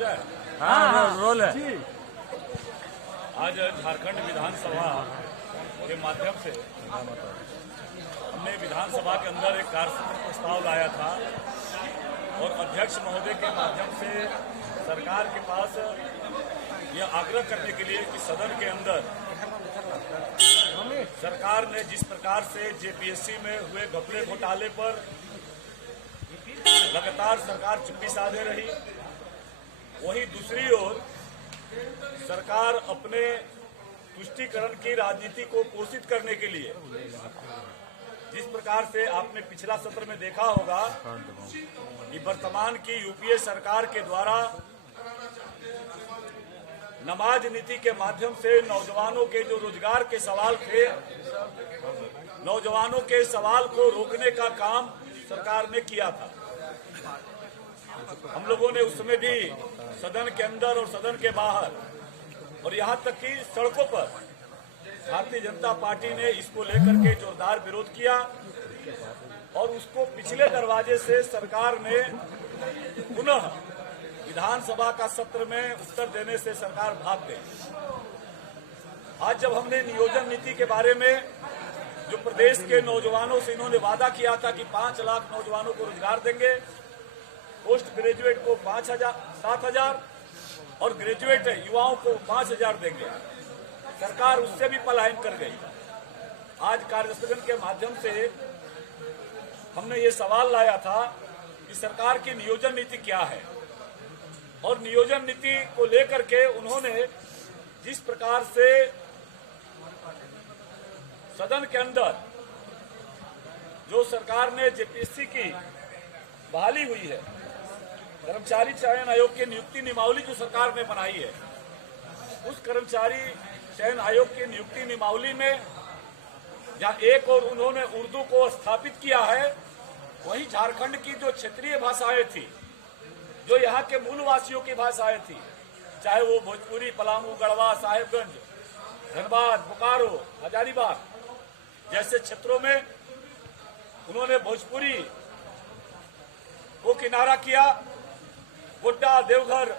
जाए। हाँ रोल है। आज झारखंड विधानसभा के माध्यम से हमने विधानसभा के अंदर एक कार्यसूची प्रस्ताव लाया था और अध्यक्ष महोदय के माध्यम से सरकार के पास यह आग्रह करने के लिए कि सदन के अंदर सरकार ने जिस प्रकार से जेपीएससी में हुए घपले घोटाले पर लगातार सरकार चुप्पी साधे रही, वहीं दूसरी ओर सरकार अपने तुष्टीकरण की राजनीति को पोषित करने के लिए जिस प्रकार से आपने पिछला सत्र में देखा होगा कि वर्तमान की यूपीए सरकार के द्वारा नमाज नीति के माध्यम से नौजवानों के जो रोजगार के सवाल थे, नौजवानों के सवाल को रोकने का काम सरकार ने किया था। हम लोगों ने उसमें भी सदन के अंदर और सदन के बाहर और यहां तक कि सड़कों पर भारतीय जनता पार्टी ने इसको लेकर के जोरदार विरोध किया और उसको पिछले दरवाजे से सरकार ने पुनः विधानसभा का सत्र में उत्तर देने से सरकार भाग गई। आज जब हमने नियोजन नीति के बारे में जो प्रदेश के नौजवानों से इन्होंने वादा किया था कि 5 लाख नौजवानों को रोजगार देंगे, पोस्ट ग्रेजुएट को 7,000 और ग्रेजुएट युवाओं को 5,000 देंगे, सरकार उससे भी पलायन कर गई। आज कार्यस्थगन के माध्यम से हमने ये सवाल लाया था कि सरकार की नियोजन नीति क्या है और नियोजन नीति को लेकर के उन्होंने जिस प्रकार से सदन के अंदर जो सरकार ने जेपीएससी की बहाली हुई है, कर्मचारी चयन आयोग की नियुक्ति नियमावली जो सरकार ने बनाई है, उस कर्मचारी चयन आयोग की नियुक्ति नियमावली में जहां एक और उन्होंने उर्दू को स्थापित किया है, वहीं झारखंड की जो क्षेत्रीय भाषाएं थी, जो यहाँ के मूलवासियों की भाषाएं थी, चाहे वो भोजपुरी, पलामू, गढ़वा, साहेबगंज, धनबाद, बोकारो, हजारीबाग जैसे क्षेत्रों में उन्होंने भोजपुरी को किनारा किया, गोड्डा, देवघर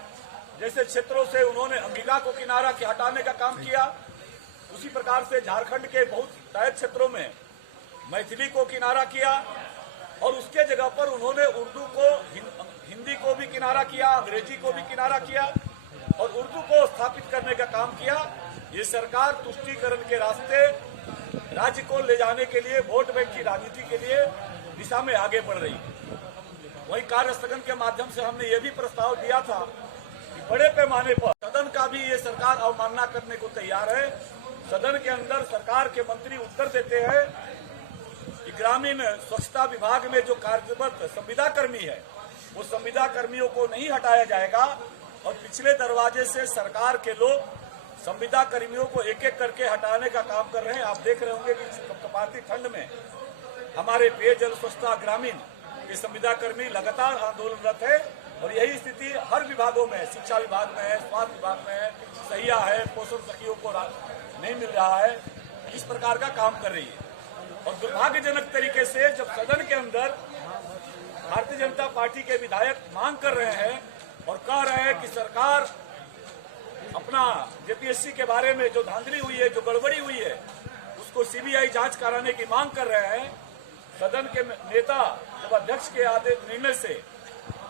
जैसे क्षेत्रों से उन्होंने अंगिका को किनारा हटाने का काम किया। उसी प्रकार से झारखंड के बहुत तय क्षेत्रों में मैथिली को किनारा किया और उसके जगह पर उन्होंने उर्दू को, हिंदी को भी किनारा किया, अंग्रेजी को भी किनारा किया और उर्दू को स्थापित करने का काम किया। ये सरकार तुष्टीकरण के रास्ते राज्य को ले जाने के लिए, वोट बैंक की राजनीति के लिए दिशा में आगे बढ़ रही है। वही कार्य स्थगन के माध्यम से हमने ये भी प्रस्ताव दिया था कि बड़े पैमाने पर सदन का भी ये सरकार अवमानना करने को तैयार है। सदन के अंदर सरकार के मंत्री उत्तर देते हैं कि ग्रामीण स्वच्छता विभाग में जो कार्यरत संविदा कर्मी है, वो संविदा कर्मियों को नहीं हटाया जाएगा और पिछले दरवाजे से सरकार के लोग संविदा कर्मियों को एक एक करके हटाने का काम कर रहे हैं। आप देख रहे होंगे कि कपाती ठंड में हमारे पेयजल स्वच्छता ग्रामीण के संविदा कर्मी लगातार आंदोलनरत है और यही स्थिति हर विभागों में, शिक्षा विभाग में है, स्वास्थ्य विभाग में है, सहिया है, पोषण सखियों को नहीं मिल रहा है, इस प्रकार का काम कर रही है। और दुर्भाग्यजनक तरीके से जब सदन के अंदर भारतीय जनता पार्टी के विधायक मांग कर रहे हैं और कह रहे हैं कि सरकार अपना जेपीएससी के बारे में जो धांधली हुई है, जो गड़बड़ी हुई है, उसको सीबीआई जांच कराने की मांग कर रहे हैं, सदन के नेता जब अध्यक्ष के आदेश निर्णय से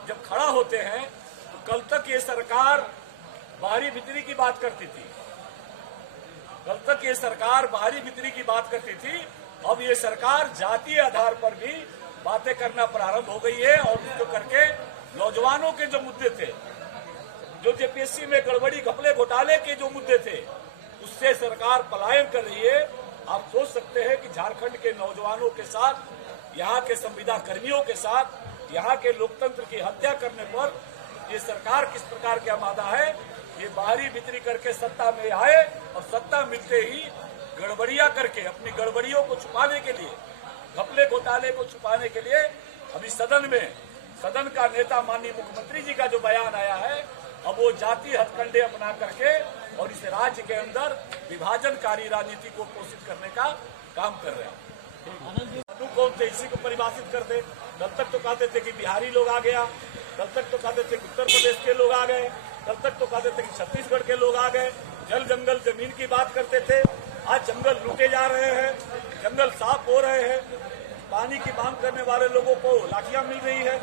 जब खड़ा होते हैं तो कल तक ये सरकार बाहरी भीतरी की बात करती थी, कल तक ये सरकार बाहरी भीतरी की बात करती थी, अब ये सरकार जातीय आधार पर भी बातें करना प्रारंभ हो गई है और उसको करके नौजवानों के जो मुद्दे थे, जो जेपीएससी में गड़बड़ी घपले घोटाले के जो मुद्दे थे, उससे सरकार पलायन कर रही है। आप सोच सकते हैं कि झारखंड के नौजवानों के साथ, यहाँ के संविदा कर्मियों के साथ, यहाँ के लोकतंत्र की हत्या करने पर ये सरकार किस प्रकार का आमादा है। ये बाहरी भीतरी करके सत्ता में आए और सत्ता मिलते ही गड़बड़ियां करके अपनी गड़बड़ियों को छुपाने के लिए, घपले घोटाले को छुपाने के लिए अभी सदन में सदन का नेता माननीय मुख्यमंत्री जी का जो बयान आया है, अब वो जातीय हथकंडे अपना करके और इस राज्य के अंदर विभाजनकारी राजनीति को पोषित करने का काम कर रहे हैं। कौन थे, इसी को परिभाषित कर दे। तब तक तो कहते थे कि बिहारी लोग आ गया, कल तक तो कहते थे कि उत्तर प्रदेश के लोग आ गए, कल तक तो कहते थे कि छत्तीसगढ़ के लोग आ गए, जल जंगल जमीन की बात करते थे। आज जंगल लूटे जा रहे हैं, जंगल साफ हो रहे हैं, पानी की मांग करने वाले लोगों को लाठियां मिल रही है।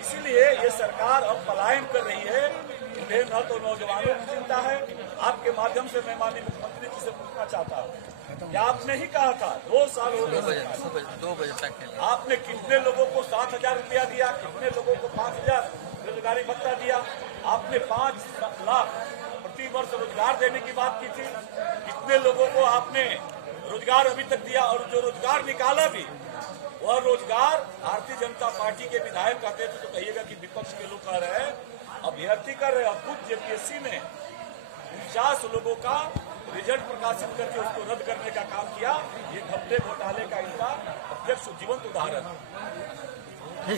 इसीलिए ये सरकार अब पलायन कर रही है। इन्हें न तो नौजवानों की चिंता है। आपके माध्यम से मैं माननीय मुख्यमंत्री जी से पूछना चाहता हूँ कि आपने ही कहा था 2 साल हो गए, 2 बजे तक आपने कितने लोगों को 7,000 रुपया दिया, कितने लोगों को 5,000 रोजगारी भत्ता दिया, आपने 5 लाख प्रति वर्ष रोजगार देने की बात की थी, कितने लोगों को आपने रोजगार अभी तक दिया, और जो रोजगार निकाला भी वह रोजगार भारतीय जनता पार्टी के विधायक कहते थे तो कहिएगा कि विपक्ष के लोग कह रहे हैं, अभ्यर्थी कर रहे हैं। अब खुद जेपीएससी ने 49 लोगों का रिजल्ट प्रकाशित करके उसको रद्द करने का काम किया। ये घपले घोटाले का इनका प्रत्यक्ष जीवंत उदाहरण है।